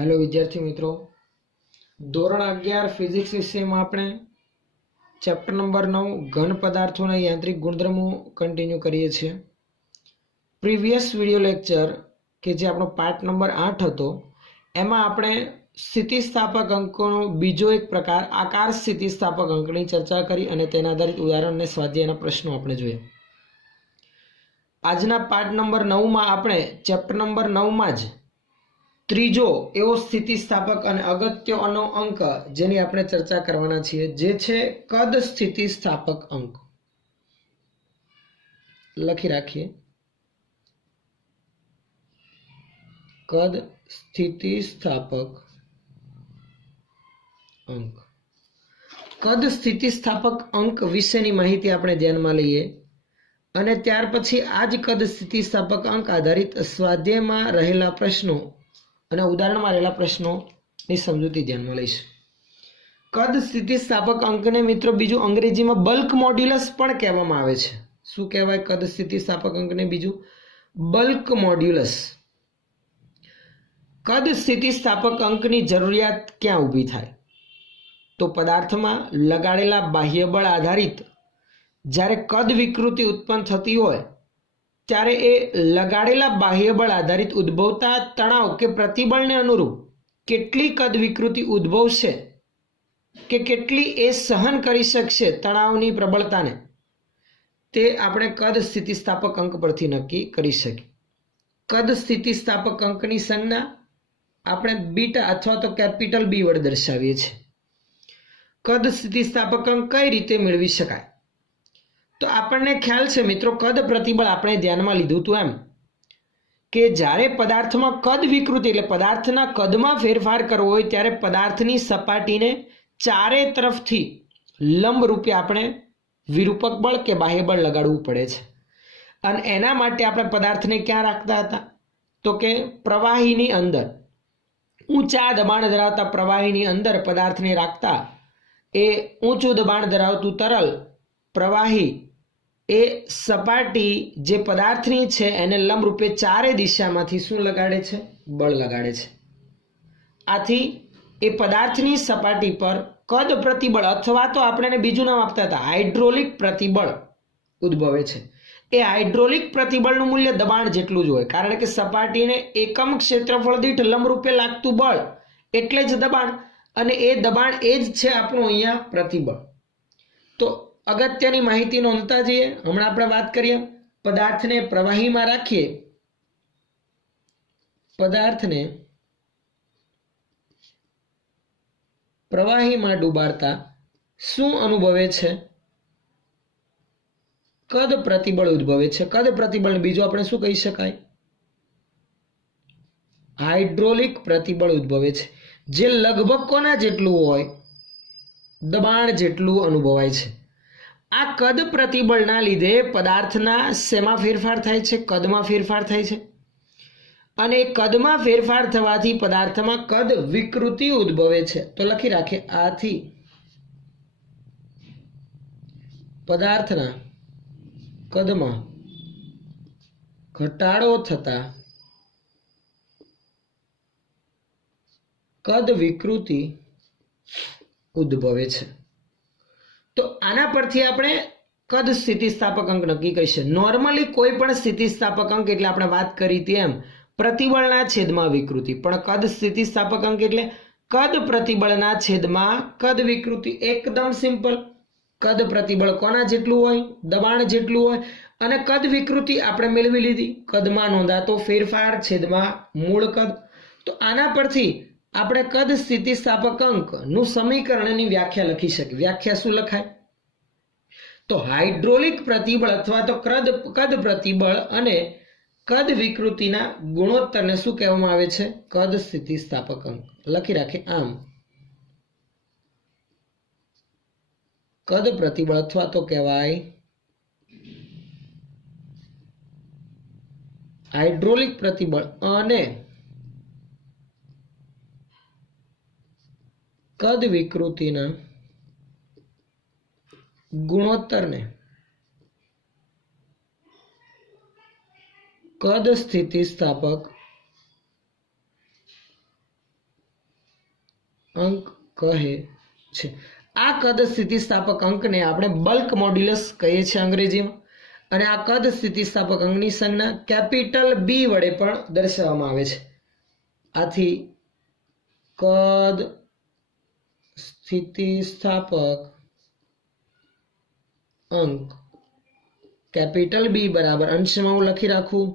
Hello विद्यार्थी मित्रों, ધોરણ 11 ફિઝિક્સ વિષયમાં આપણે ચેપ્ટર નંબર 9 ઘન પદાર્થોના યાંત્રિક ગુણધર્મો કન્ટિન્યુ કરીએ છીએ। પ્રીવિયસ વિડિયો લેક્ચર કે જે આપણો પાર્ટ નંબર 8 હતો એમાં આપણે સ્થિતિસ્થાપક અંકોનો બીજો એક પ્રકાર આકાર સ્થિતિસ્થાપક અંકની ચર્ચા કરી અને તેના આધારિત ઉદાહરણ અને સ્વાધ્યાયના પ્રશ્નો આપણે જોયા। આજના પાર્ટ નંબર 9 માં આપણે ચેપ્ટર નંબર 9 માં જ ત્રીજો એવો સ્થિતિસ્થાપક અને અગત્યનો અંક જેની આપણે ચર્ચા કરવાના છીએ જે છે કદ સ્થિતિસ્થાપક અંક। લખી રાખીએ, કદ સ્થિતિસ્થાપક અંક। કદ સ્થિતિસ્થાપક અંક વિશેની માહિતી આપણે ધ્યાનમાં લઈએ અને ત્યાર પછી આ જ કદ સ્થિતિસ્થાપક અંક આધારિત સ્વાધ્યાયમાં રહેલા પ્રશ્નો અને ઉદાહરણમાં રહેલા પ્રશ્નોની સમજૂતી ધ્યાનમાં લઈશું। કદ સ્થિતિસ્થાપક અંકને મિત્રો બીજું અંગ્રેજીમાં બલ્ક મોડ્યુલસ પણ કહેવામાં આવે છે। શું કહેવાય? કદ સ્થિતિસ્થાપક અંકને બીજું બલ્ક મોડ્યુલસ। કદ સ્થિતિસ્થાપક અંકની જરૂરિયાત ક્યાં ઊભી થાય? તો પદાર્થમાં લગાડેલા બાહ્ય બળ આધારિત જ્યારે કદ વિકૃતિ ઉત્પન્ન થતી હોય ત્યારે એ લગાડેલા બાહ્ય બળ આધારિત ઉદ્ભવતા તણાવ કે પ્રતિબળને અનુરૂપ કેટલી કદ વિકૃતિ ઉદ્ભવશે કે કેટલી એ સહન કરી શકશે તણાવની પ્રબળતાને, તે આપણે કદ સ્થિતિસ્થાપક અંક પરથી નક્કી કરી શકીએ। કદ સ્થિતિસ્થાપક અંકની સંજ્ઞા આપણે બીટા અથવા તો કેપિટલ બી વડે દર્શાવીએ છીએ। કદ સ્થિતિસ્થાપક અંક કઈ રીતે મેળવી શકાય? તો આપણને ખ્યાલ છે મિત્રો, કદ પ્રતિબળ આપણે ધ્યાનમાં લીધું હતું એમ કે જ્યારે પદાર્થમાં કદ વિકૃતિ એટલે પદાર્થના કદમાં ફેરફાર કરવો હોય ત્યારે પદાર્થની સપાટીને ચારે તરફથી લંબ રૂપે આપણે વિરૂપક બળ કે બાહ્ય બળ લગાડવું પડે છે અને એના માટે આપણે પદાર્થને ક્યાં રાખતા હતા? તો કે પ્રવાહીની અંદર, ઊંચા દબાણ ધરાવતા પ્રવાહીની અંદર પદાર્થને રાખતા એ ઊંચું દબાણ ધરાવતું તરલ પ્રવાહી એ સપાટી જે પદાર્થની છે એને લંબ રૂપે ચારે દિશામાંથી શું લગાડે છે? બળ લગાડે છે। આથી એ પદાર્થની સપાટી પર કદ પ્રતિબળ અથવા તો આપણે એને બીજું નામ આપતા હતા હાઇડ્રોલિક પ્રતિબળ ઉદ્ભવે છે। એ હાઇડ્રોલિક પ્રતિબળનું મૂલ્ય દબાણ જેટલું જ હોય, કારણ કે સપાટીને એકમ ક્ષેત્રફળ દીઠ લંબ રૂપે લાગતું બળ એટલે જ દબાણ, અને એ દબાણ એ જ છે આપણું અહીંયા પ્રતિબળ। તો અગત્યની માહિતી નોંધતા જઈએ। હમણાં આપણે વાત કરીએ, પદાર્થને પ્રવાહીમાં રાખીએ, પદાર્થને પ્રવાહીમાં ડુબાડતા શું અનુભવે છે? કદ પ્રતિબળ ઉદ્ભવે છે। કદ પ્રતિબળને બીજું આપણે શું કહી શકાય? હાઇડ્રોલિક પ્રતિબળ ઉદ્ભવે છે, જે લગભગ કોના જેટલું હોય? દબાણ જેટલું અનુભવાય છે। આ કદ પ્રતિબળના લીધે પદાર્થના શેમાં ફેરફાર થાય છે? કદમાં ફેરફાર થાય છે અને કદમાં ફેરફાર થવાથી પદાર્થમાં કદ વિકૃતિ ઉદ્ભવે છે। તો લખી રાખીએ, આથી પદાર્થના કદમાં ઘટાડો થતા કદ વિકૃતિ ઉદ્ભવે છે। તો આના પરથી આપણે કદ સ્થિતિસ્થાપક અંક નક્કી કરીશું। નોર્મલી કોઈ પણ સ્થિતિસ્થાપક અંક એટલે આપણે વાત કરી તેમ પ્રતિબળના છેદમાં વિકૃતિ, પણ કદ સ્થિતિસ્થાપક અંક એટલે કદ પ્રતિબળના છેદમાં કદ વિકૃતિ। એકદમ સિમ્પલ। કદ પ્રતિબળ કોના જેટલું હોય? દબાણ જેટલું હોય, અને કદ વિકૃતિ આપણે મેળવી લીધી, કદમાં નોંધાતો ફેરફાર છેદમાં મૂળ કદ। તો આના પરથી આપણે કદ સ્થિતિસ્થાપક અંકનું સમીકરણની વ્યાખ્યા લખી શકીએ। વ્યાખ્યા શું લખાય? તો હાઇડ્રોલિક પ્રતિબળ અથવા તો કદ પ્રતિબળ અને કદ વિકૃતિના ગુણોત્તરને શું કહેવામાં આવે છે? કદ સ્થિતિસ્થાપક અંક। લખી રાખીએ, આમ કદ પ્રતિબળ અથવા તો કહેવાય હાઇડ્રોલિક પ્રતિબળ અને કદ વિકૃતિના ગુણોત્તરને કદ સ્થિતિસ્થાપક અંક કહે છે. આ કદ સ્થિતિસ્થાપક અંકને આપણે બલ્ક મોડ્યુલસ કહીએ છીએ અંગ્રેજીમાં, અને આ કદ સ્થિતિસ્થાપક અંકની સંજ્ઞા કેપિટલ બી વડે પણ દર્શાવવામાં આવે છે. આથી કદ સ્થિતિસ્થાપક અંક કેપિટલ બી બરાબર અંશમાં હું લખી રાખું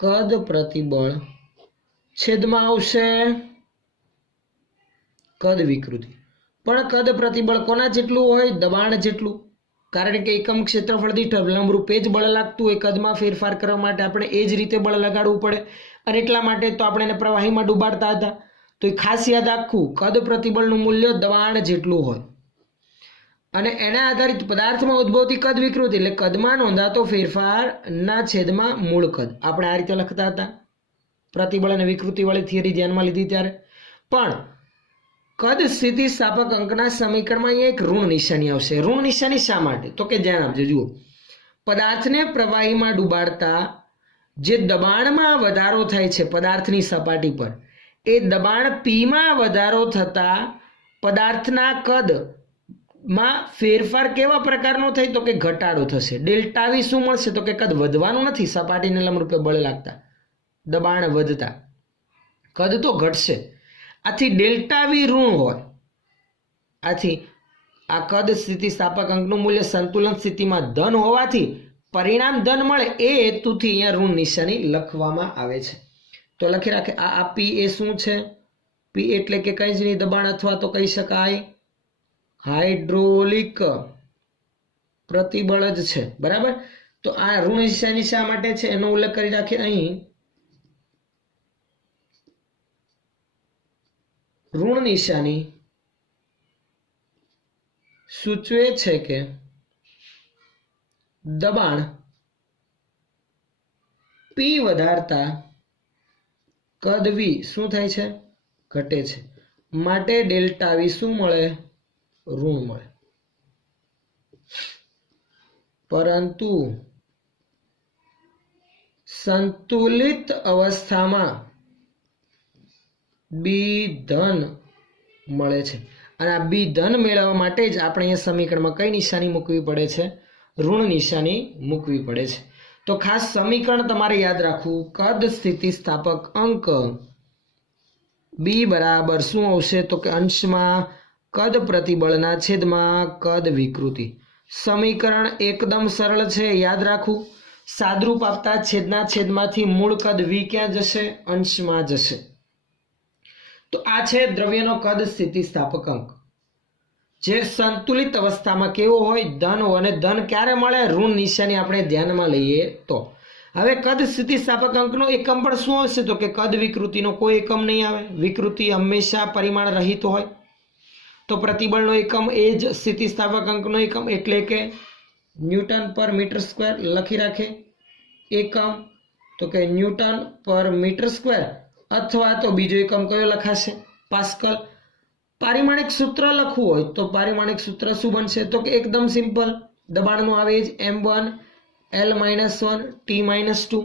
કદ પ્રતિબળ છેદમાં આવશે કદ વિકૃતિ. પણ કદ પ્રતિબળ કોના જેટલું હોય? દબાણ જેટલું. કારણ કે એકમ ક્ષેત્રફળ દીઠ લંબરૂપે જ બળ લાગતું હોય. કદમાં ફેરફાર કરવા માટે આપણે એ જ રીતે બળ લગાડવું પડે, અને એટલા માટે તો આપણે એને પ્રવાહીમાં ડૂબાડતા હતા. તો એ ખાસ યાદ રાખવું, કદ પ્રતિબળનું મૂલ્ય દબાણ જેટલું હોય, અને એના આધારિત પદાર્થમાં ઉદ્ભવતી કદ વિકૃતિ એટલે કદમાં નોંધાતો ફેરફારના છેદમાં મૂળ કદ. આપણે આ રીતે લખતા હતા પ્રતિબળ અને વિકૃતિ વાળી થિયરી ધ્યાનમાં લીધી ત્યારે. પણ કદ સ્થિતિસ્થાપક અંકના સમીકરણમાં અહીંયા એક ઋણ નિશાની આવશે. ઋણ નિશાની શા માટે? તો કે ધ્યાન આપજો. જુઓ, પદાર્થને પ્રવાહીમાં ડૂબાડતા જે દબાણમાં વધારો થાય છે પદાર્થની સપાટી પર, એ દબાણ પીમાં વધારો થતા પદાર્થના કદમાં ફેરફાર કેવા પ્રકારનો થાય? તો કે ઘટાડો થશે. ડેલ્ટા વી શું મળશે? તો કે કદ વધવાનું નથી, સપાટીને લંબરૂપે બળ લાગતા દબાણ વધતા કદ તો ઘટશે. આથી ડેલ્ટા વી ઋણ હોય. આથી આ કદ સ્થિતિસ્થાપક અંકનું મૂલ્ય સંતુલન સ્થિતિમાં ધન હોવાથી પરિણામ ધન મળે એ હેતુથી અહીંયા ઋણ નિશાની લખવામાં આવે છે. તો લખી રાખે આ પી એ શું છે? પી એટલે કે કંઈ જ નહીં, દબાણ, અથવા તો કહી શકાય હાઇડ્રોલિક પ્રતિબળ જ છે. બરાબર. તો આ ઋણ નિશાની શા માટે છે એનો ઉલ્લેખ કરી રાખીએ. અહીં ઋણ નિશાની સૂચવે છે કે દબાણ પી વધારતા કદ વી શું થાય છે? ઘટે છે. માટે ડેલ્ટા વી શું મળે? ઋણ મળે. પરંતુ સંતુલિત અવસ્થામાં બી ધન મળે છે. અને આ બી ધન મેળવવા માટે જ આપણે અહીંયા સમીકરણમાં કઈ નિશાની મૂકવી પડે છે? ઋણ નિશાની મૂકવી પડે છે. તો ખાસ સમીકરણ તમારે યાદ રાખવું, કદ સ્થિતિસ્થાપક અંક બી બરાબર શું આવશે? તો કે અંશમાં કદ પ્રતિબળના છેદમાં કદ વિકૃતિ. સમીકરણ એકદમ સરળ છે, યાદ રાખવું. સાદરૂપ આપતા છેદના છેદમાંથી મૂળ કદ વી ક્યાં જશે? અંશમાં જશે. તો આ છે દ્રવ્યનો કદ સ્થિતિસ્થાપક અંક, જે સંતુલિત અવસ્થામાં કેવો હોય? ધન હોય. અને ધન ક્યારે મળે? ઋણ નિશાની આપણે ધ્યાનમાં લઈએ તો. હવે કદ સ્થિતિસ્થાપક અંકનો એકમ પણ શું આવશે? તો કે કદ વિકૃતિનો કોઈ એકમ નહીં આવે. વિકૃતિ હંમેશા પરિમાણ રહિત હોય. તો પ્રતિબળનો એકમ એ જ સ્થિતિસ્થાપક અંકનો એકમ, એટલે કે ન્યૂટન પર મીટર સ્ક્વેર લખી રાખે. એકમ તો કે ન્યૂટન પર મીટર સ્ક્વેર, અથવા તો બીજો એકમ કયો લખાશે? પાસ્કલ. પારિમાણિક સૂત્ર લખવું હોય તો પારિમાણિક સૂત્ર શું બનશે? તો કે એકદમ સિમ્પલ, દબાણનું આવે જ m1 L-1 T-2.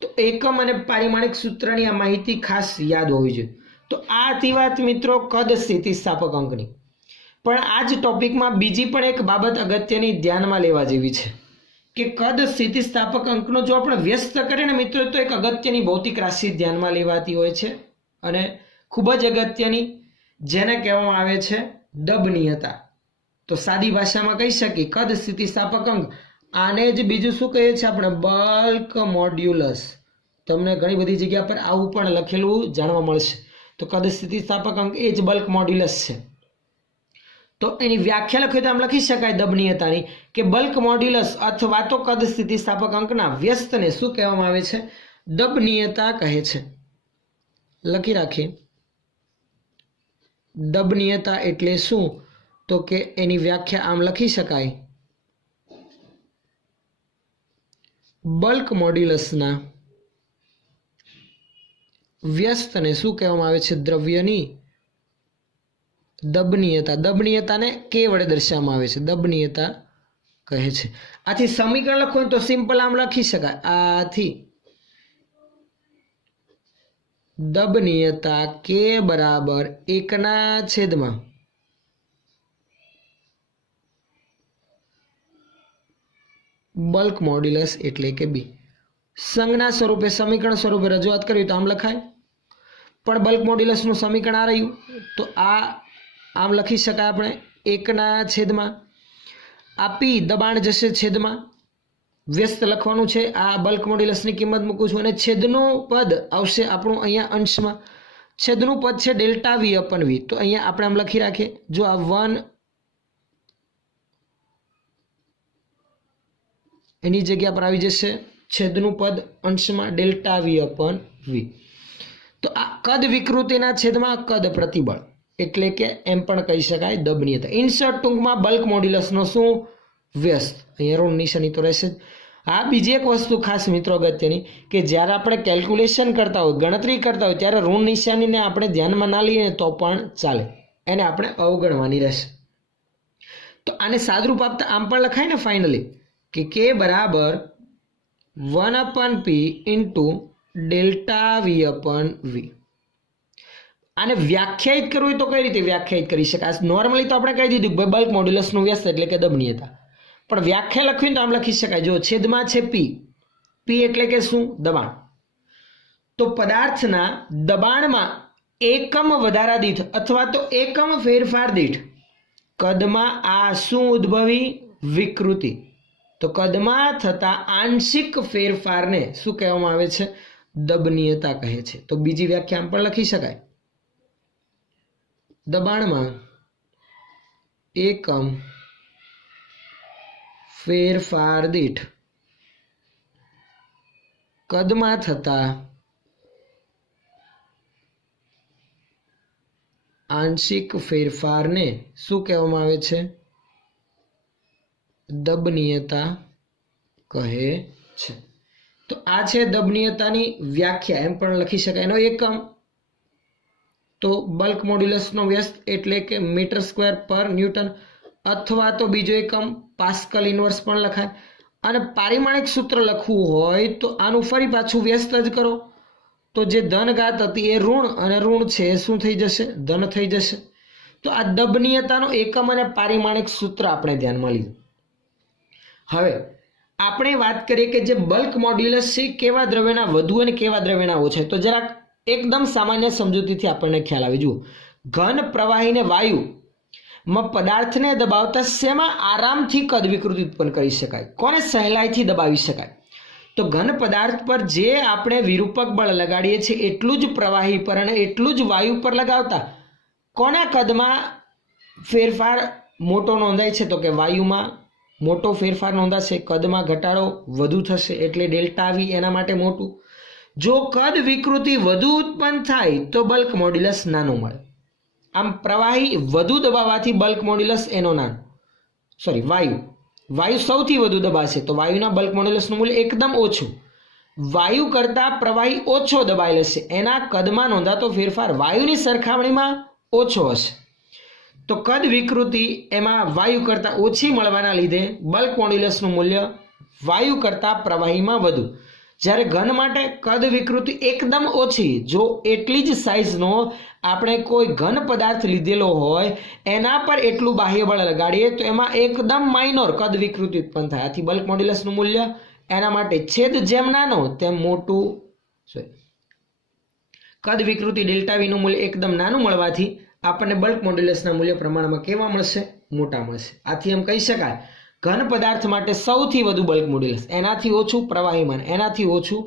તો એકમ અને પારિમાણિક સૂત્રની આ માહિતી ખાસ યાદ હોવી જોઈએ. તો આ હતી વાત મિત્રો કદ સ્થિતિસ્થાપક અંકની. પણ આ જ ટોપિકમાં બીજી પણ એક બાબત અગત્યની ધ્યાનમાં લેવા જેવી છે કે કદ સ્થિતિસ્થાપક અંકનો જો આપણે વ્યસ્ત કરીએ ને મિત્રો, તો એક અગત્યની ભૌતિક રાશિ ધ્યાનમાં લેવાતી હોય છે, અને ખૂબ જ અગત્યની, જેને કહેવામાં આવે છે દબનીયતા. તો સાદી ભાષામાં કહી શકીએ કદ સ્થિતિસ્થાપક અંક, આને જ બીજું શું કહીએ છીએ આપણે? Bulk modulus. તમને ઘણી બધી જગ્યા પર આવું પણ લખેલું જાણવા મળશે. તો કદ સ્થિતિસ્થાપક અંક એ જ બલ્ક મોડ્યુલસ છે. તો એની વ્યાખ્યા લખી તો આમ લખી શકાય દબનીયતાની કે બલ્ક મોડ્યુલસ અથવા તો કદ સ્થિતિસ્થાપક અંકના વ્યસ્તને શું કહેવામાં આવે છે? દબનીયતા કહે છે. લખી રાખીએ દબનીયતા એટલે શું? તો કે એની વ્યાખ્યા આમ લખી શકાય, બલ્ક મોડ્યુલસના વ્યસ્તને શું કહેવામાં આવે છે? દ્રવ્યની દબનીયતા. દબનીયતાને કે વડે દર્શાવવામાં આવે છે? દબનીયતા કહે છે. આથી સમીકરણ લખવું તો સિમ્પલ આમ લખી શકાય, આથી દબનીયતા કે બરાબર 1/, બલ્ક મોડ્યુલસ એટલે કે બી. સંજ્ઞા સ્વરૂપે સમીકરણ સ્વરૂપે રજૂઆત કરવી તો આમ લખાય, પણ બલ્ક મોડ્યુલસનું સમીકરણ આ રહ્યું તો આ આમ લખી શકાય આપણે 1/. આ પી દબાણ જશે છેદમાં, વ્યસ્ત લખવાનું છે, આ બલ્ક મોડ્યુલસની કિંમત મૂકું છું અને છેદનું પદ આવશે આપણું અહીંયા અંશમાં. છેદનું પદ છે ડેલ્ટા વી અપન વી, તો અહીંયા આપણે આમ લખી રાખીએ, જો આ 1 એની જગ્યા પર આવી જશે છેદનું પદ અંશમાં ડેલ્ટા વી અપન વી. તો આ કદ વિકૃતિના છેદમાં કદ પ્રતિબળ એટલે કે એમ પણ કહી શકાય દબનીયતા. ઇન્સર્ટ ટૂંકમાં બલ્ક મોડ્યુલસનો શું? વ્યસ્ત. અહીંયા ઋણ નિશાની તો રહેશે જ. આ બીજી એક વસ્તુ ખાસ મિત્રો અગત્યની કે જ્યારે આપણે કેલ્ક્યુલેશન કરતા હોય, ગણતરી કરતા હોય ત્યારે ઋણ નિશાનીને આપણે ધ્યાનમાં ના લઈએ તો પણ ચાલે, એને આપણે અવગણવાની રહેશે. તો આને સાદરૂપ આપતા આમ પણ લખાય ને ફાઇનલી કે કે બરાબર 1/p ઇન્ટુ ડેલ્ટા વી અપન વી. આને વ્યાખ્યાયિત કરવું હોય તો કઈ રીતે વ્યાખ્યાયિત કરી શકાય? નોર્મલી તો આપણે કહી દીધું કે બલ્ક મોડ્યુલસનું વ્યસ્ત એટલે કે દબનીયતા, પણ વ્યાખ્યા લખવી તો આમ લખી શકાય, જો છેદમાં છે પી, પી એટલે કે શું? દબાણ. તો પદાર્થના દબાણમાં એકમ વધારા દીઠ અથવા તો એકમ ફેરફાર દીઠ કદમાં આ શું ઉદ્ભવી? વિકૃતિ. તો કદમાં થતા આંશિક ફેરફારને શું કહેવામાં આવે છે? દબનીયતા કહે છે. તો બીજી વ્યાખ્યા આમ પણ લખી શકાય, દબાણમાં એકમ ફેરફાર દીઠ કદમાં થતા આંશિક ફેરફારને શું કહેવામાં આવે છે? દબનીયતા કહે છે. તો આ છે દબનીયતાની વ્યાખ્યા, એમ પણ લખી શકાય. એનો એકમ તો બલ્ક મોડ્યુલસનો વ્યસ્ત એટલે કે મીટર સ્ક્વેર પર ન્યૂટન, અથવા તો બીજો એકમ પાસ્કલ ઇન્વર્સ પણ લખાય. અને પારિમાણિક સૂત્ર લખવું હોય તો આનું ફરી પાછું વ્યસ્ત જ કરો, તો જે ધન ઘાત હતી એ ઋણ અને ઋણ છે એ શું થઈ જશે? ધન થઈ જશે. તો આ દબનીયતાનો એકમ અને પારિમાણિક સૂત્ર આપણે ધ્યાનમાં લીધું. હવે આપણે વાત કરીએ કે જે બલ્ક મોડ્યુલસ છે કેવા દ્રવ્યના વધુ અને કેવા દ્રવ્યના ઓછા. તો જરાક એકદમ સામાન્ય સમજૂતીથી આપણને ખ્યાલ આવે. જુઓ, ઘન પ્રવાહીને વાયુ માં પદાર્થને દબાવતા શેમાં આરામથી કદ વિકૃતિ ઉત્પન્ન કરી શકાય? કોને સહેલાઈથી દબાવી શકાય? તો ઘન પદાર્થ પર જે આપણે વિરૂપક બળ લગાડીએ છીએ એટલું જ પ્રવાહી પર અને એટલું જ વાયુ પર લગાવતા કોના કદમાં ફેરફાર મોટો નોંધાય છે? તો કે વાયુમાં મોટો ફેરફાર નોંધાશે, કદમાં ઘટાડો વધુ થશે એટલે ડેલ્ટા વી એના માટે મોટું. જો કદ વિકૃતિ વધુ ઉત્પન્ન થાય તો બલ્ક મોડ્યુલસ નાનું મળે. આમ પ્રવાહી વધુ દબાવવાથી બલ્ક મોડ્યુલસ એનો નાનો, વાયુ સૌથી વધુ દબાશે તો વાયુના બલ્ક મોડ્યુલસનું મૂલ્ય એકદમ ઓછું. વાયુ કરતાં પ્રવાહી ઓછો દબાયેલ હશે, એના કદમાં નોંધાતો ફેરફાર વાયુની સરખામણીમાં ઓછો હશે. તો કદ વિકૃતિ એમાં વાયુ કરતાં ઓછી મળવાના લીધે બલ્ક મોડ્યુલસનું મૂલ્ય વાયુ કરતાં પ્રવાહીમાં વધુ. જ્યારે ઘન માટે કદ વિકૃતિ એકદમ ઓછી, જો એટલી જ સાઇઝનો આપણે કોઈ ઘન પદાર્થ લીધેલો હોય એના પર એટલું બાહ્ય બળ લગાડીએ તો એમાં એકદમ માઇનોર કદ વિકૃતિ ઉત્પન્ન થાય. આથી બલ્ક મોડ્યુલસનું મૂલ્ય એના માટે છેદ જેમ નાનો તેમ મોટું. કદ વિકૃતિ ડેલ્ટા વીનું મૂલ્ય એકદમ નાનું મળવાથી આપણને બલ્ક મોડ્યુલસના મૂલ્ય પ્રમાણમાં કેવા મળશે? મોટા મળશે. આથી એમ કહી શકાય ઘન પદાર્થ માટે સૌથી વધુ બલ્ક મોડ્યુલસ, એનાથી ઓછું પ્રવાહીમાં, એનાથી ઓછું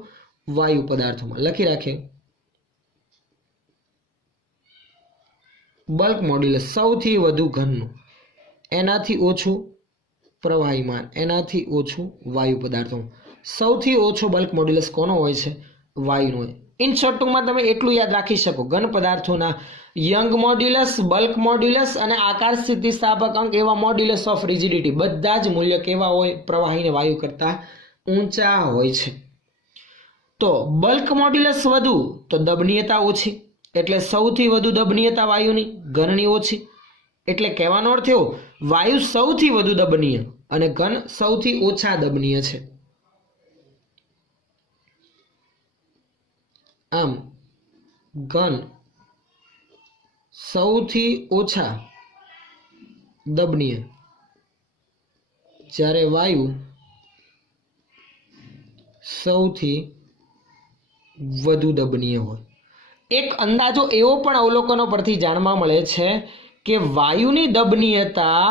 વાયુ પદાર્થોમાં. લખી રાખીએ, બલ્ક મોડ્યુલસ સૌથી વધુ ઘનનું, એનાથી ઓછું પ્રવાહીમાં, એનાથી ઓછું વાયુ પદાર્થોમાં. સૌથી ઓછો બલ્ક મોડ્યુલસ કોનો હોય છે? વાયુનો હોય. ઇન શોર્ટ ટૂંકમાં તમે એટલું યાદ રાખી શકો, ઘન પદાર્થોના યંગ મોડ્યુલસ, બલ્ક મોડ્યુલસ અને આકાર સ્થિતિસ્થાપક અંક એવા મોડ્યુલસ ઓફ રિજિડિટી બધા જ મૂલ્ય કેવા હોય? પ્રવાહીને વાયુ કરતાં ઊંચા હોય છે. તો બલ્ક મોડ્યુલસ વધુ તો દબનીયતા ઓછી, એટલે સૌથી વધુ દબનીયતા વાયુની, ઘનની ઓછી. એટલે કહેવાનો અર્થ એવો, વાયુ સૌથી વધુ દબનીય અને ઘન સૌથી ઓછા દબનીય છે. આમ ઘન સૌથી ઓછા દબનીય, જ્યારે વાયુ સૌથી વધુ દબનીય હોય. એક અંદાજો એવો પણ અવલોકનો પરથી જાણવા મળે છે કે વાયુની દબનીયતા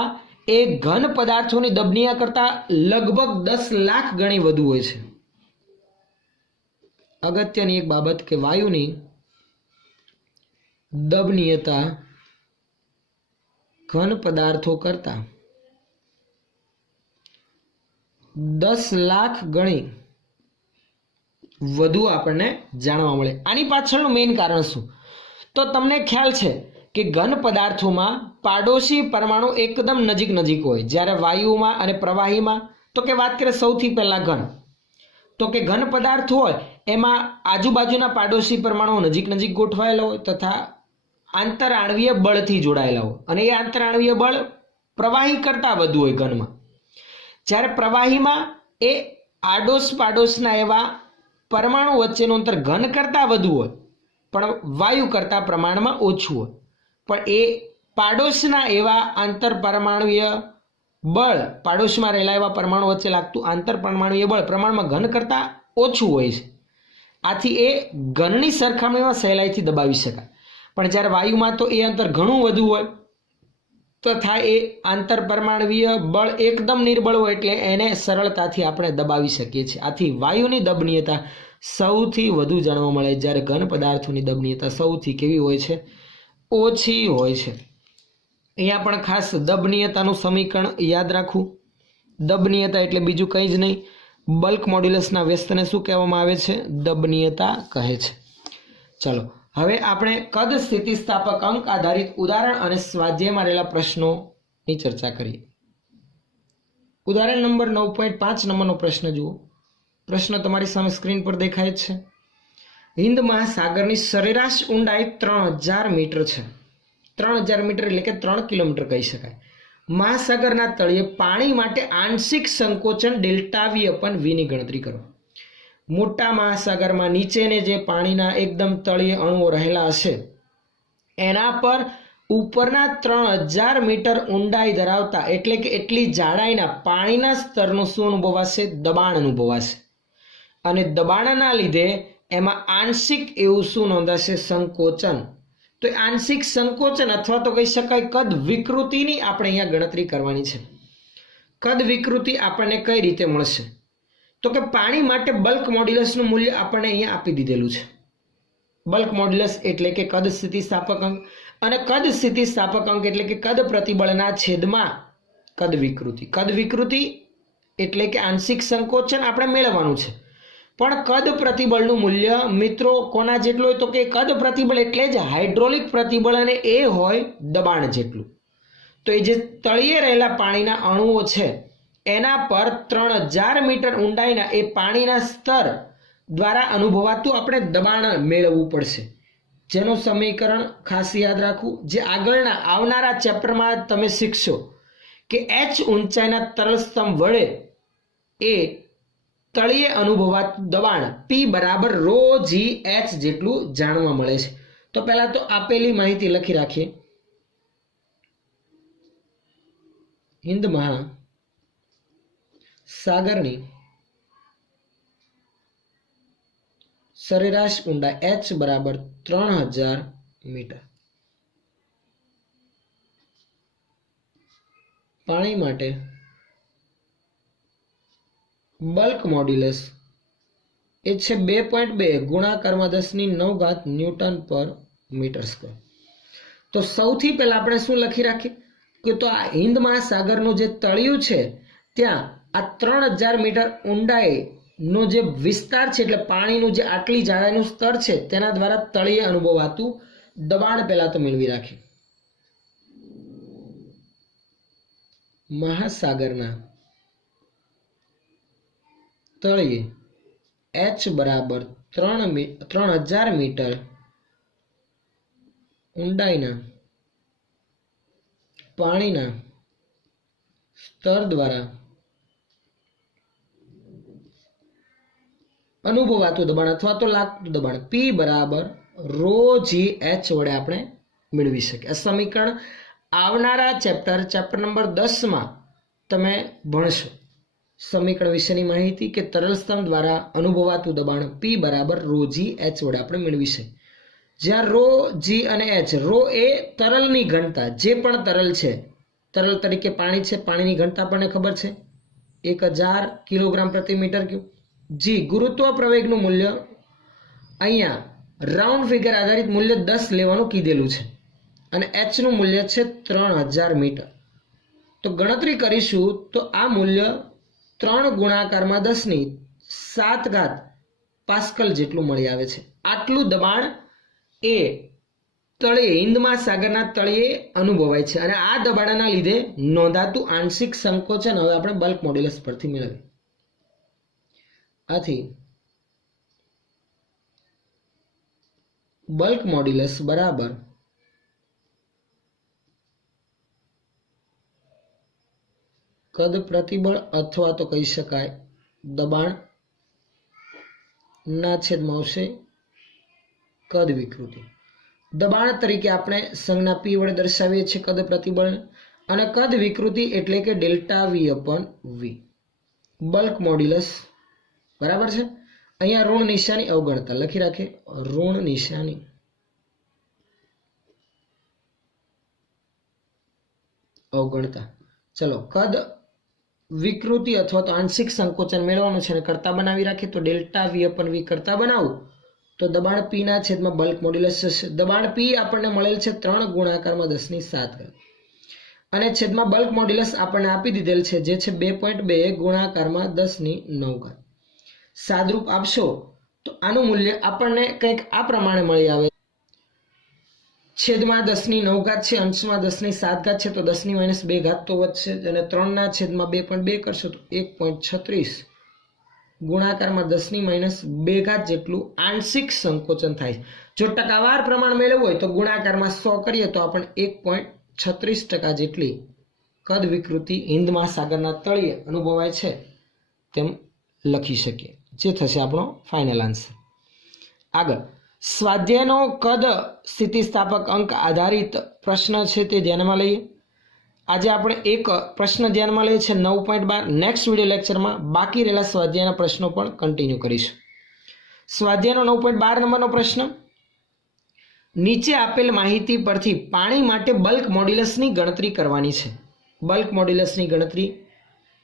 એ ઘન પદાર્થોની દબનીયતા કરતા લગભગ 10 લાખ ગણી વધુ હોય છે. અગત્યની એક બાબત કે વાયુની દબનીયતા ઘન પદાર્થો કરતા 10 લાખ ગણી વધુ આપણને જાણવા મળે. આની પાછળનું મેઇન કારણ શું? તો તમને ખ્યાલ છે કે ઘન પદાર્થોમાં પાડોશી પરમાણુ એકદમ નજીક નજીક હોય, જ્યારે વાયુમાં અને પ્રવાહીમાં તો કે વાત કરીએ સૌથી પહેલા ઘન, તો કે ઘન પદાર્થ હોય એમાં આજુબાજુના પાડોશી પરમાણુ નજીક નજીક ગોઠવાયેલા હોય તથા આંતરઆણવીય બળથી જોડાયેલા હોય, અને એ આંતરઆણવીય બળ પ્રવાહી કરતાં વધુ હોય ઘનમાં. જ્યારે પ્રવાહીમાં એ આડોશ પાડોશના એવા પરમાણુ વચ્ચેનું અંતર ઘન કરતાં વધુ હોય પણ વાયુ કરતાં પ્રમાણમાં ઓછું હોય. પણ એ પાડોશના એવા આંતરપરમાણુય બળ, પાડોશમાં રહેલા એવા પરમાણુ વચ્ચે લાગતું આંતરપરમાણુય બળ પ્રમાણમાં ઘન કરતાં ઓછું હોય છે. આથી એ ઘનની સરખામણીમાં સહેલાઈથી દબાવી શકાય. પણ જ્યારે વાયુમાં તો એ અંતર ઘણું વધુ હોય તથા એ આંતરપરમાણુય બળ એકદમ નિર્બળ હોય એટલે એને સરળતાથી આપણે દબાવી શકીએ છીએ. આથી વાયુની દબનીયતા સૌથી વધુ જાણવા મળે, જ્યારે ઘન પદાર્થોની દબનીયતા સૌથી કેવી હોય છે? ઓછી હોય છે. અહીંયા પણ ખાસ દબનીયતાનું સમીકરણ યાદ રાખવું. દબનીયતા એટલે બીજું કંઈ જ નહીં, બલ્ક મોડ્યુલસના વ્યસ્તને શું કહેવામાં આવે છે? દબનીયતા કહે છે. ચલો હવે આપણે કદ સ્થિતિસ્થાપક અંક આધારિત ઉદાહરણ અને સ્વાધ્યાયમાં રહેલા પ્રશ્નોની ચર્ચા કરીએ. ઉદાહરણ નંબર 9.5 નંબરનો પ્રશ્ન જુઓ. પ્રશ્ન તમારી સામે સ્ક્રીન પર દેખાય છે. હિન્દ મહાસાગરની સરેરાશ ઊંડાઈ 3000 મીટર છે. 3000 મીટર એટલે કે 3 કિલોમીટર કહી શકાય. મહાસાગરના તળિયે પાણી માટે આંશિક સંકોચન ડેલ્ટા વી અપન વીની ગણતરી કરો. મોટા મહાસાગરમાં નીચેને જે પાણીના એકદમ તળિયે અણુઓ રહેલા હશે એના પર ઉપરના 3000 મીટર ઊંડાઈ ધરાવતા એટલે કે એટલી જાડાઈના પાણીના સ્તરનું શું અનુભવાશે? દબાણ અનુભવાશે. અને દબાણના લીધે એમાં આંશિક એવું શું નોંધાશે? સંકોચન. તો આંશિક સંકોચન અથવા તો કહી શકાય કદ વિકૃતિની આપણે અહીંયા ગણતરી કરવાની છે. કદ વિકૃતિ આપણને કઈ રીતે મળશે? તો કે પાણી માટે બલ્ક મોડ્યુલસનું મૂલ્ય આપણને અહીંયા આપી દીધેલું છે. બલ્ક મોડ્યુલસ એટલે કે કદ સ્થિતિસ્થાપક અંક, અને કદ સ્થિતિસ્થાપક અંક એટલે કે કદ પ્રતિબળના છેદમાં કદ વિકૃતિ. કદ વિકૃતિ એટલે કે આંશિક સંકોચન આપણે મેળવવાનું છે. પણ કદ પ્રતિબળનું મૂલ્ય મિત્રો કોના જેટલું હોય? તો કે કદ પ્રતિબળ એટલે જ હાઇડ્રોલિક પ્રતિબળ, અને એ હોય દબાણ જેટલું. તો એ જે તળિયે રહેલા પાણીના અણુઓ છે એના પર 3000 મીટર ઊંડાઈના એ પાણીના સ્તર દ્વારા અનુભવાતું આપણે દબાણ મેળવવું પડશે, જેનું સમીકરણ ખાસ યાદ રાખવું, જે આગળના આવનારા ચેપ્ટરમાં તમે શીખશો કે h ઊંચાઈના તરલ સ્તંભ વડે એ તળિયે અનુભવાતું દબાણ P બરાબર ρ g h જેટલું જાણવા મળે છે. તો પહેલા તો આપેલી માહિતી લખી રાખીએ. હિન્દ મહાસાગરની સરેરાશ ઊંડાઈ h બરાબર 3000 મીટર. પાણી માટે બલ્ક મોડ્યુલસ એ છે 2.2 ગુણાકારમાં 10⁹ ન્યૂટન પર મીટર સ્ક્વેર. તો સૌથી પહેલા આપણે શું લખી રાખીએ કે તો આ હિન્દ મહાસાગરનું જે તળિયું છે ત્યાં આ 3000 મીટર ઊંડાઈનો જે વિસ્તાર છે એટલે પાણીનું જે આટલી જાડાઈનું સ્તર છે તેના દ્વારા તળિયે અનુભવાતું દબાણ પહેલા તો મેળવી રાખીએ. મહાસાગરના તળિયે h બરાબર 3000 મીટર ઊંડાઈના પાણીના સ્તર દ્વારા અનુભવાતું દબાણ અથવા તો લાગતું દબાણ P બરાબર રો જી એચ વડે આપણે મેળવી શકીએ. આ સમીકરણ આવનારા ચેપ્ટર નંબર 10માં તમે ભણશો. સમીકરણ વિશેની માહિતી કે તરલ સ્તંભ દ્વારા અનુભવાતું દબાણ P બરાબર રો જી એચ વડે આપણે મેળવી શકીએ. જ્યાં રો જી અને એચ, રો એ તરલની ઘનતા, જે પણ તરલ છે, તરલ તરીકે પાણી છે, પાણીની ઘનતા આપણને ખબર છે 1000 કિલોગ્રામ પ્રતિ મીટર ક્યુબ. જી ગુરુત્વ પ્રવેગનું મૂલ્ય અહીંયા રાઉન્ડ ફિગર આધારિત મૂલ્ય 10 લેવાનું કીધેલું છે અને એચ નું મૂલ્ય છે 3000 મીટર. તો ગણતરી કરીશું તો આ મૂલ્ય 3 ગુણાકારમાં 10⁷ પાસ્કલ જેટલું મળી આવે છે. આટલું દબાણ એ તળિયે, હિન્દ મહાસાગરના તળિયે અનુભવાય છે અને આ દબાણના લીધે નોંધાતું આંશિક સંકોચન હવે આપણે બલ્ક મોડ્યુલસ પરથી મેળવીએ. આથી બલ્ક મોડ્યુલસ બરાબર કદ પ્રતિબળ અથવા તો કહી શકાય દબાણ ના છેદમાં આવશે કદ વિકૃતિ. દબાણ તરીકે આપણે સંજ્ઞા P વડે દર્શાવીએ છીએ કદ પ્રતિબળને, અને કદ વિકૃતિ એટલે કે ડેલ્ટા V/V. બલ્ક મોડ્યુલસ બરાબર છે. અહીંયા ઋણ નિશાની અવગણતા લખી રાખીએ, ઋણ નિશાની અવગણતા. ચલો, કદ વિકૃતિ અથવા તો આંશિક સંકોચન મેળવવાનું છે અને કરતા બનાવી રાખીએ. તો ડેલ્ટા V/V કરતા બનાવું તો દબાણ P ના છેદમાં બલ્ક મોડ્યુલસ થશે. દબાણ P આપણને મળેલ છે 3 ગુણાકારમાં 10⁷ અને છેદમાં બલ્ક મોડ્યુલસ આપણને આપી દીધેલ છે, જે છે 2.2 ગુણાકારમાં 10⁹. સાદરૂપ આપશો તો આનું મૂલ્ય આપણને કંઈક આ પ્રમાણે મળી આવે. છેદમાં 10⁹ છે, અંશમાં 10⁷ છે, તો 10⁻² તો વધશે અને 3 ના છેદમાં 2.2 કરશો તો 1.36 ગુણાકારમાં 10⁻² જેટલું આંશિક સંકોચન થાય. જો ટકાવાર પ્રમાણ મેળવવું હોય તો ગુણાકારમાં 100 કરીએ તો આપણે 1.36% જેટલી કદ વિકૃતિ હિન્દ મહાસાગરના તળિયે અનુભવાય છે તેમ લખી શકીએ, જે થશે આપણો ફાઇનલ આન્સર. આગળ સ્વાધ્યાયનો કદ સ્થિતિસ્થાપક અંક આધારિત પ્રશ્ન છે તે ધ્યાનમાં લઈએ. આજે આપણે એક પ્રશ્ન ધ્યાનમાં લઈએ છીએ 9.12. નેક્સ્ટ વિડીયો લેક્ચરમાં બાકી રહેલા સ્વાધ્યાયના પ્રશ્નો પણ કન્ટિન્યુ કરીશું. સ્વાધ્યાયનો 9.12 નંબરનો પ્રશ્ન, નીચે આપેલ માહિતી પરથી પાણી માટે બલ્ક મોડ્યુલસની ગણતરી કરવાની છે. બલ્ક મોડ્યુલસની ગણતરી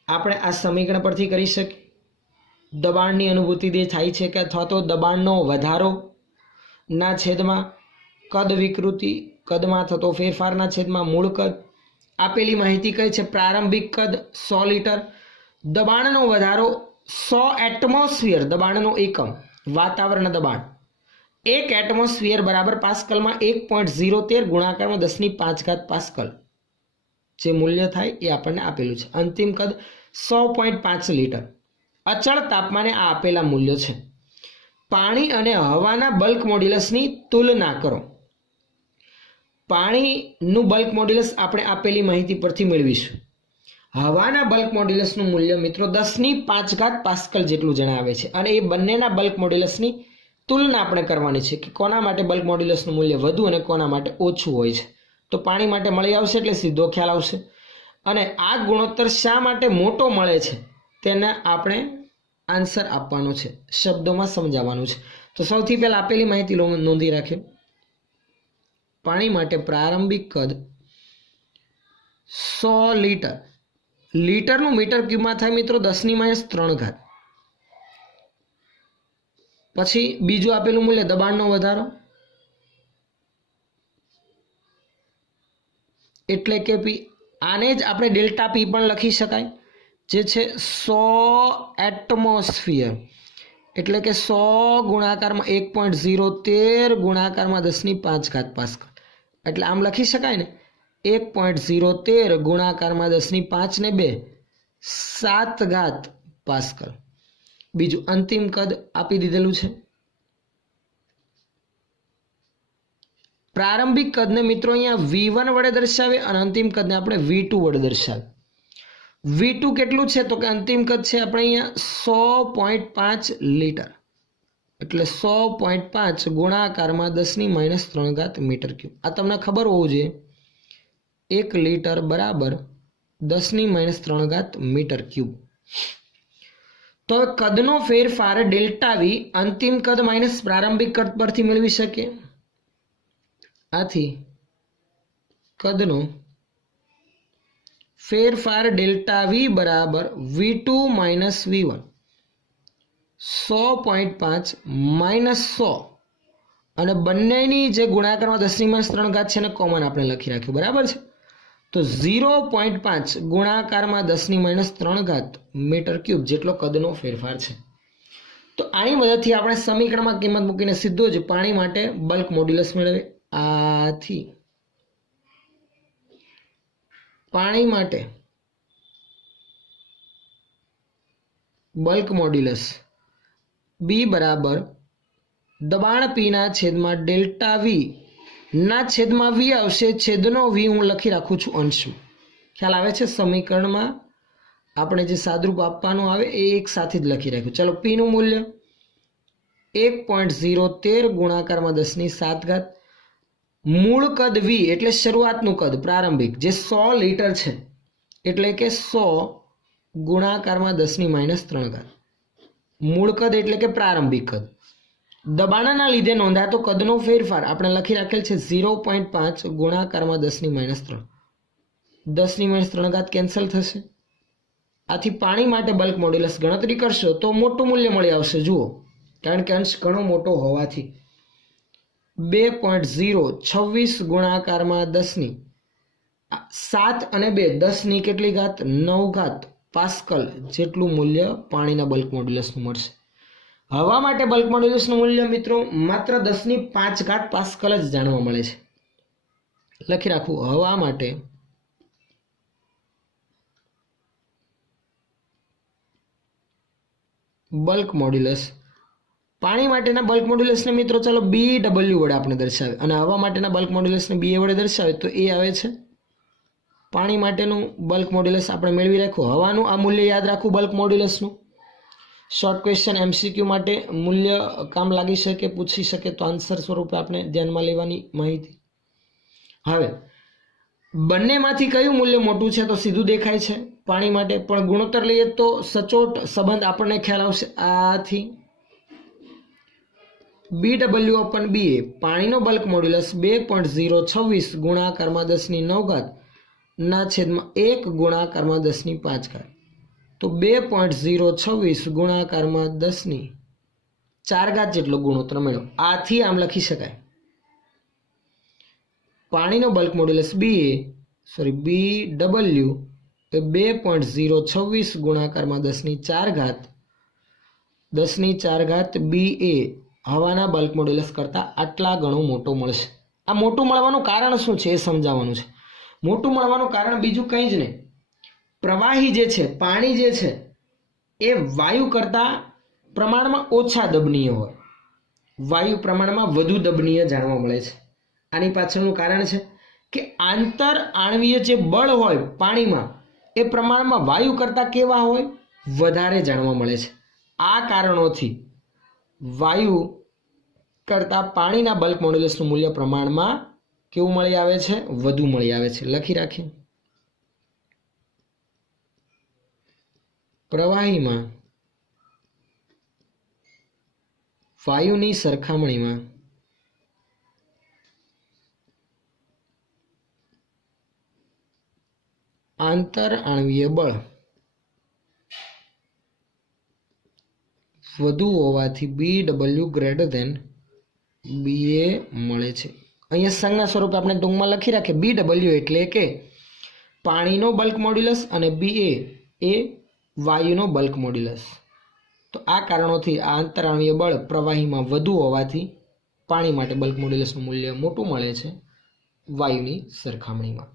આપણે આ સમીકરણ પરથી કરી શકીએ. દબાણની અનુભૂતિ દે થાય છે કે અથવા તો દબાણનો વધારો ના છેદમાં કદ વિકૃતિ, કદમાં થતો ફેરફારના છેદમાં મૂળ કદ. આપેલી માહિતી કઈ છે? પ્રારંભિક કદ 100 લિટર, દબાણનો વધારો 100 એટમોસ્ફિયર, દબાણનો એકમ વાતાવરણ દબાણ 1 એટમોસ્ફિયર બરાબર પાસ્કલમાં 1.013 ગુણાકારમાં 10⁵ પાસ્કલ જે મૂલ્ય થાય એ આપણને આપેલું છે. અંતિમ કદ 100.5 લિટર. અચળ તાપમાને આ આપેલા મૂલ્યો છે. પાણી અને હવાના બલ્ક મોડ્યુલસની તુલના કરો. પાણીનું બલ્ક મોડ્યુલસ આપણે આપેલી માહિતી પરથી મેળવીશું. હવાના બલ્ક મોડ્યુલસનું મૂલ્ય મિત્રો 10⁵ પાસ્કલ જેટલું જણાવે છે અને એ બંનેના બલ્ક મોડ્યુલસની તુલના આપણે કરવાની છે કે કોના માટે બલ્ક મોડ્યુલસનું મૂલ્ય વધુ અને કોના માટે ઓછું હોય છે. તો પાણી માટે મળી આવશે એટલે સીધો ખ્યાલ આવશે. અને આ ગુણોત્તર શા માટે મોટો મળે છે તેના આપણે આન્સર આપવાનો છે, શબ્દોમાં સમજાવવાનું છે. તો સૌથી પહેલા આપેલી માહિતી નોંધી રાખીએ. પાણી માટે પ્રારંભિક કદ 100 લિટર, લીટરનું મીટર ક્યુબમાં થાય મિત્રો 10⁻3. પછી બીજું આપેલું મૂલ્ય દબાણનો વધારો એટલે કે P. આને જ આપણે ડેલ્ટા P પણ લખી શકાય, જે છે 100 એટમોસ્ફિયર એટલે કે 100 ગુણાકારમાં 1.013 ગુણાકારમાં 10⁵ પાસ્કલ. એટલે આમ લખી શકાય ને, 1.013 ગુણાકારમાં 10⁵ 7 પાસ્કલ. બીજું અંતિમ કદ આપી દીધેલું છે. પ્રારંભિક કદને મિત્રો અહીંયા V1 વડે દર્શાવે અને અંતિમ કદને આપણે V2 વડે દર્શાવે. V2 કેટલું છે તો કે અંતિમ કદ છે આપણે અહીંયા 100.5 લિટર. એટલે 100.5 ગુણાકારમાં 10⁻³ મીટર ક્યુબ. આ તમને ખબર હોવું જોઈએ 1 લીટર બરાબર 10⁻³ મીટર ક્યુબ. તો કદનો ફેરફાર ડેલ્ટા વી અંતિમ કદ માઇનસ પ્રારંભિક કદ પરથી મેળવી શકીએ. આથી કદનો ફેરફાર ડેલ્ટા વી બરાબર V2 માઇનસ V1 100.5 માઇનસ 100 અને બંનેની જે ગુણાકારમાં 10⁻³ છે એને કોમન આપણે લખી રાખ્યું બરાબર છે. તો 0.5 ગુણાકારમાં 10⁻³ મીટર ક્યુબ જેટલો કદનો ફેરફાર છે. તો આની મદદથી આપણે સમીકરણમાં કિંમત મૂકીને સીધો જ પાણી માટે બલ્ક મોડ્યુલસ મેળવે. આથી પાણી માટે બલ્ક મોડ્યુલસ બી બરાબર દબાણ પીના છેદમાં ડેલ્ટા વી ના છેદમાં વી આવશે. છેદનો વી હું લખી રાખું છું અંશમાં. ખ્યાલ આવે છે? સમીકરણમાં આપણે જે સાદરૂપ આપવાનું આવે એ એક સાથે જ લખી રાખ્યું. ચલો પીનું મૂલ્ય 1.013 ગુણાકારમાં 10⁻⁷. મૂળ કદ વી એટલે શરૂઆતનું કદ પ્રારંભિક જે 100 લીટર છે એટલે કે 100 ગુણાકારમાં 10⁻³ મૂળ કદ એટલે કે પ્રારંભિક કદ. દબાણના લીધે નોંધાતો કદનો ફેરફાર આપણે લખી રાખેલ છે 0.5 ગુણાકારમાં 10⁻³ 10⁻³ કેન્સલ થશે. આથી પાણી માટે બલ્ક મોડ્યુલસ ગણતરી કરશો તો મોટું મૂલ્ય મળી આવશે. જુઓ, કારણ કે અંશ ઘણો મોટો હોવાથી 2.026 ગુણાકારમાં 10⁻⁷ અને 2 10ની કેટલી ઘાત 9 પાસ્કલ જેટલું મૂલ્ય પાણીના બલ્ક મોડ્યુલસનું મળશે. હવા માટે બલ્ક મોડ્યુલસનું મૂલ્ય મિત્રો માત્ર 10⁵ પાસ્કલ જ જાણવા મળે છે. લખી રાખવું હવા માટે બલ્ક મોડ્યુલસ. પાણી માટેના બલ્ક મોડ્યુલસને મિત્રો ચાલો BW વડે આપણે દર્શાવે અને હવા માટેના બલ્ક મોડ્યુલસને BA વડે દર્શાવે તો એ આવે છે. પાણી માટેનું બલ્ક મોડ્યુલસ આપણે મેળવી રાખ્યું. હવાનું આ મૂલ્ય યાદ રાખવું બલ્ક મોડ્યુલસનું. શોર્ટ ક્વેશ્ચન MCQ માટે મૂલ્ય કામ લાગી શકે, પૂછી શકે તો આન્સર સ્વરૂપે આપણે ધ્યાનમાં લેવાની માહિતી. હવે બંનેમાંથી કયું મૂલ્ય મોટું છે તો સીધું દેખાય છે પાણી માટે, પણ ગુણોત્તર લઈએ તો સચોટ સંબંધ આપણને ખ્યાલ આવશે. આથી BW/BA પાણીનો બલ્ક મોડ્યુલસ 2.026 ગુણાકારમાં 10⁹ ના છેદમાં 1 ગુણાકારમાં 10⁵. તો 2.026 ગુણાકારમાં 10⁴ જેટલો ગુણોત્તર મેળવો. આથી આમ લખી શકાય પાણીનો બલ્ક મોડ્યુલસ BW એ 2.026 ગુણાકારમાં 10⁴ 10⁴ BA હવાના બલ્ક મોડ્યુલસ કરતાં આટલા ગણો મોટો મળશે. આ મોટું મળવાનું કારણ શું છે એ સમજાવવાનું છે. મોટું મળવાનું કારણ બીજું કંઈ જ નહીં, પ્રવાહી જે છે પાણી જે છે એ વાયુ કરતાં પ્રમાણમાં ઓછા દબનીય હોય, વાયુ પ્રમાણમાં વધુ દબનીય જાણવા મળે છે. આની પાછળનું કારણ છે કે આંતર આણવીય જે બળ હોય પાણીમાં એ પ્રમાણમાં વાયુ કરતાં કેવા હોય વધારે જાણવા મળે છે. આ કારણોથી વાયુ કરતાં પાણીના બલ્ક મોડ્યુલસનું મૂલ્ય પ્રમાણમાં કેવું મળી આવે છે? વધુ મળી આવે છે. લખી રાખીએ પ્રવાહીમાં વાયુની સરખામણીમાં આંતર આણવીય બળ વધુ હોવાથી BW > BA મળે છે. અહીંયા સંજ્ઞા સ્વરૂપે આપણે ટૂંકમાં લખી રાખીએ BW એટલે કે પાણીનો બલ્ક મોડ્યુલસ અને BA એ વાયુનો બલ્ક મોડ્યુલસ. તો આ કારણોથી આ આંતરાણવીય બળ પ્રવાહીમાં વધુ હોવાથી પાણી માટે બલ્ક મોડ્યુલસનું મૂલ્ય મોટું મળે છે વાયુની સરખામણીમાં.